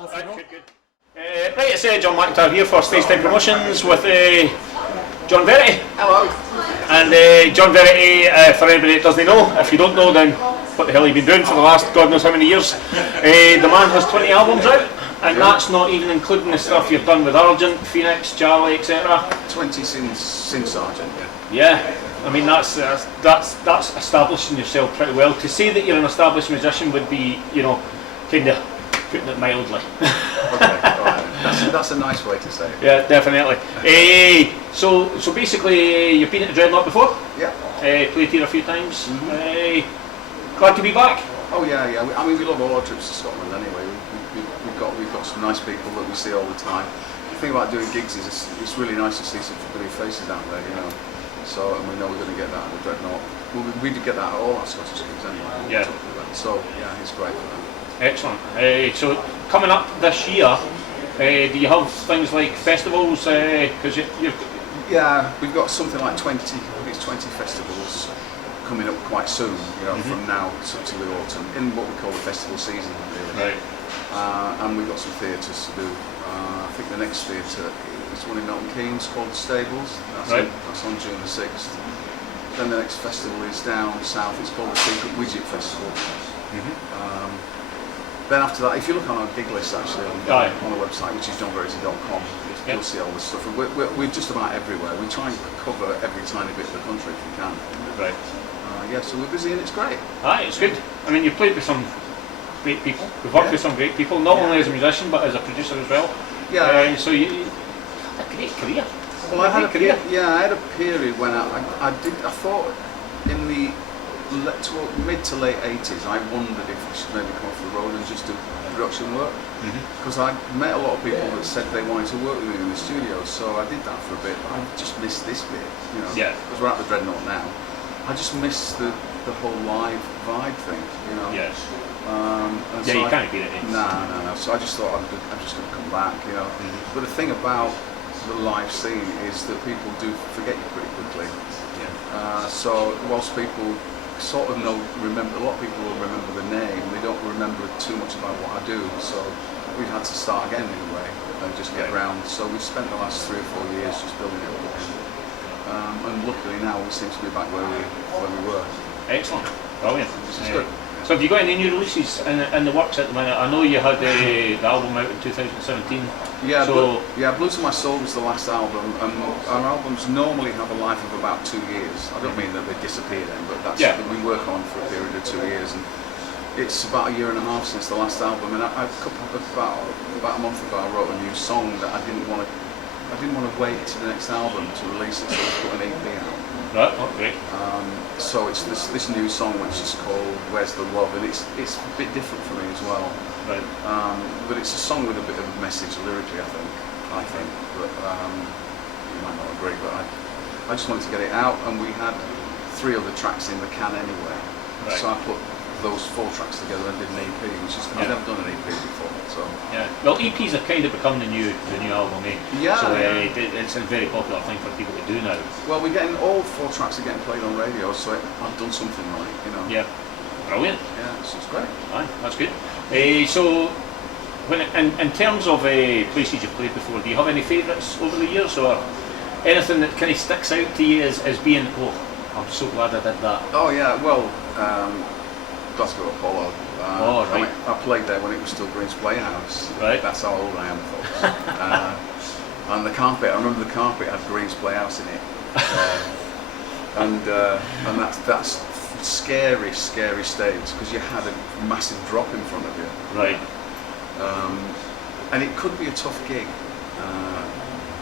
Right, good. Right, it's John McIntyre here for Stage Time Promotions with John Verity. Hello. And John Verity, for anybody that doesn't know, if you don't know, then what the hell have you been doing for the last God knows how many years? The man has 20 albums out, and that's not even including the stuff you've done with Argent, Phoenix, Charlie, etc. 20 since Argent, yeah. Yeah, I mean that's establishing yourself pretty well. To say that you're an established musician would be, you know, kind of putting it mildly. Okay, alright. That's a nice way to say it. Yeah, definitely. So basically, you've been at Dreadnought before? Yeah. Played here a few times. Glad to be back. Oh yeah. I mean, we love all our trips to Scotland anyway. We've got some nice people that we see all the time. The thing about doing gigs is it's really nice to see some familiar faces out there, you know. So, and we know we're going to get that at the Dreadnought. Well, we did get that at all our Scottish gigs anyway. Yeah. So yeah, it's great for them. Excellent. So coming up this year, do you have things like festivals? Because you've Yeah, we've got something like 20 festivals coming up quite soon, you know, from now to the autumn, in what we call the festival season, really. Right. And we've got some theatres to do. I think the next theatre is one in Milton Keynes called The Stables. That's on June the 6th. Then the next festival is down south, it's called the Secret Widget Festival. Then after that, if you look on our gig list actually on the website, which is johnverity.com, you'll see all this stuff. And we're just about everywhere. We try and cover every tiny bit of the country if we can. Right. Yeah, so we're busy and it's great. Aye, it's good. I mean, you've played with some great people. We've worked with some great people, not only as a musician but as a producer as well. Yeah. So you had a great career. Well, I had a period when I thought in the mid to late 80s, I wondered if we should maybe come off the road and just do production work. Because I met a lot of people that said they wanted to work with me in the studio, so I did that for a bit. But I just missed this bit, you know. Yeah. Because we're at the Dreadnought now. I just missed the whole live vibe thing, you know. Yes. So you can't beat it. No. So I just thought I'm just going to come back, you know. But the thing about the live scene is that people do forget you pretty quickly. Yeah. So whilst people sort of remember, a lot of people will remember the name, they don't remember too much about what I do, so we've had to start again in a way and just get around. So we've spent the last 3 or 4 years just building it up again, and luckily now we seem to be back where we were. Excellent, brilliant. Which is good. So have you got any new releases in the works at the minute? I know you had the album out in 2017. Yeah, Blue to My Soul was the last album, and our albums normally have a life of about 2 years. I don't mean that they disappear then, but that's that we work on for a period of 2 years, and it's about 1.5 years since the last album. And about a month ago, I wrote a new song that I didn't want to wait to the next album to release it, so I put an EP out. Right, oh, great. So it's this new song which is called Where's the Love, and it's a bit different for me as well. Right. But it's a song with a bit of a message lyrically, I think. But you might not agree, but I just wanted to get it out, and we had 3 other tracks in the can anyway. Right. So I put those 4 tracks together and did an EP, which is I've never done an EP before. So yeah, well, EPs have kind of become the new album, eh? Yeah. So it's a very popular thing for people to do now. Well, we're getting all 4 tracks are getting played on radio, so I've done something right, you know. Yeah. Brilliant. Yeah, so it's great. Aye, that's good. So, when in terms of places you've played before, do you have any favourites over the years, or anything that kind of sticks out to you as being, oh, I'm so glad I did that? Oh yeah, well, Glasgow Apollo. Right. I played there when it was still Green's Playhouse. Right. That's how old I am, folks. And the carpet, I remember the carpet had Green's Playhouse in it. And that's scary stage, because you had a massive drop in front of you. Right. And it could be a tough gig,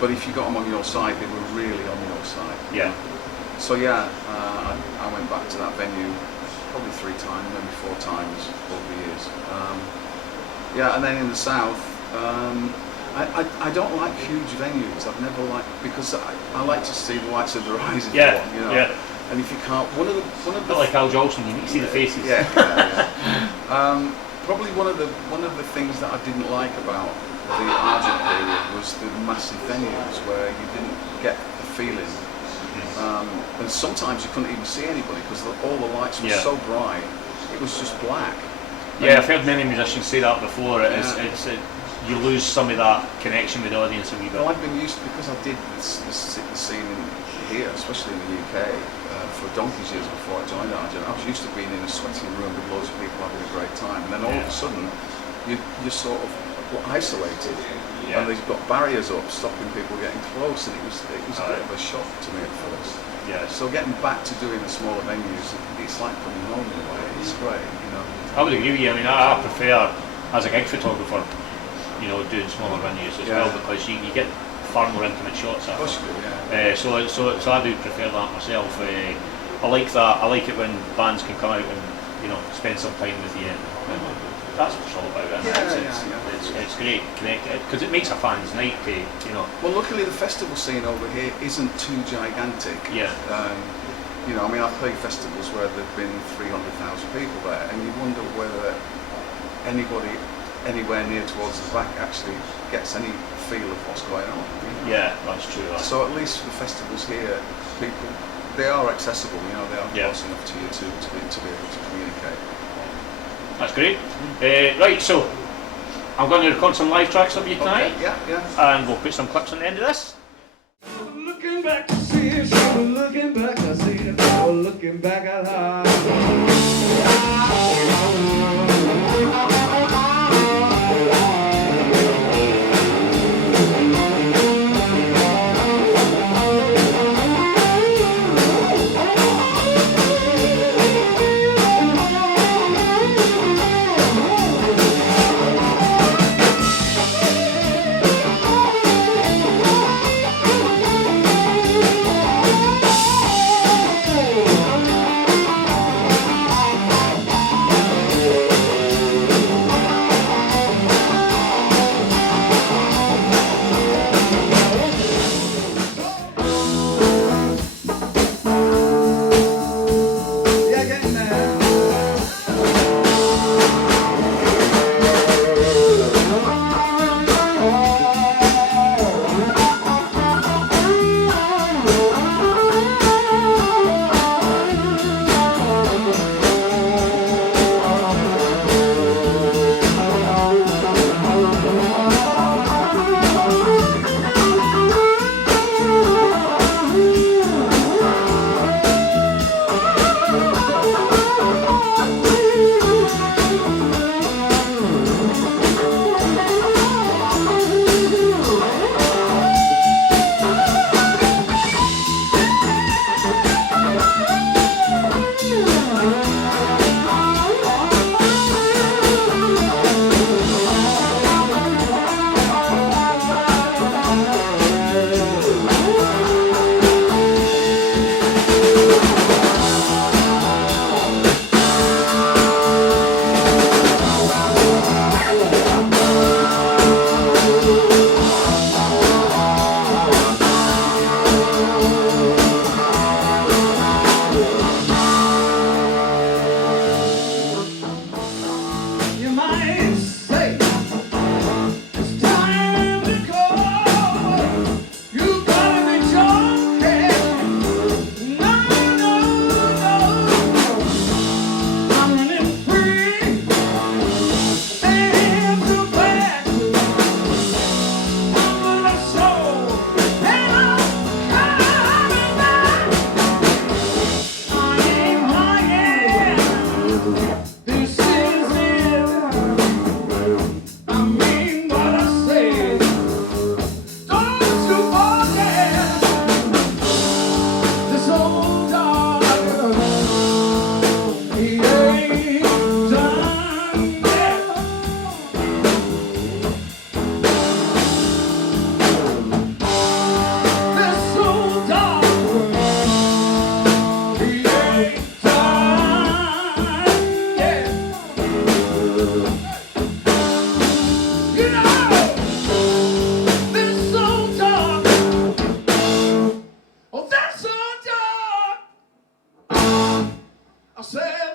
but if you got them on your side, they were really on your side. Yeah. So yeah, I went back to that venue probably 3 times, maybe 4 times over the years. Yeah, and then in the south, I don't like huge venues. I've never liked, because I like to see the lights of their eyes. You know. Yeah. And if you can't, one of the like Al Jolson, you need to see the faces. Yeah. Probably one of the things that I didn't like about the Argent period was the massive venues where you didn't get the feeling. And sometimes you couldn't even see anybody because all the lights were so bright, it was just black. Yeah, I've heard many musicians say that before. It's you lose some of that connection with the audience a wee bit. Well, I've been used to, because I did the scene here, especially in the UK, for donkey's years before I joined Argent. I was used to being in a sweaty room with loads of people having a great time, and then all of a sudden you're sort of isolated, and they've got barriers up stopping people getting close, and it was a bit of a shock to me at first. Yeah. So getting back to doing the smaller venues, it's like coming home in a way. It's great, you know. I would agree with you. I mean, I prefer, as a gig photographer, you know, doing smaller venues as well, because you get far more intimate shots at it. So I do prefer that myself. I like that. I like it when bands can come out and, you know, spend some time with you. And that's what it's all about. It's great, connected, because it makes a fan's night to, you know. Well, luckily the festival scene over here isn't too gigantic. Yeah. You know, I mean, I've played festivals where there've been 300,000 people there, and you wonder whether anybody anywhere near towards the back actually gets any feel of what's going on. You know? Yeah, that's true. So at least the festivals here, people, they are accessible. You know, they are close enough to you to be able to communicate. That's great. Right, so I'm going to record some live tracks of you tonight. Okay, yeah. And we'll put some clips on the end of this. Looking back to see it, she was looking back to see it, oh, looking back at her. I said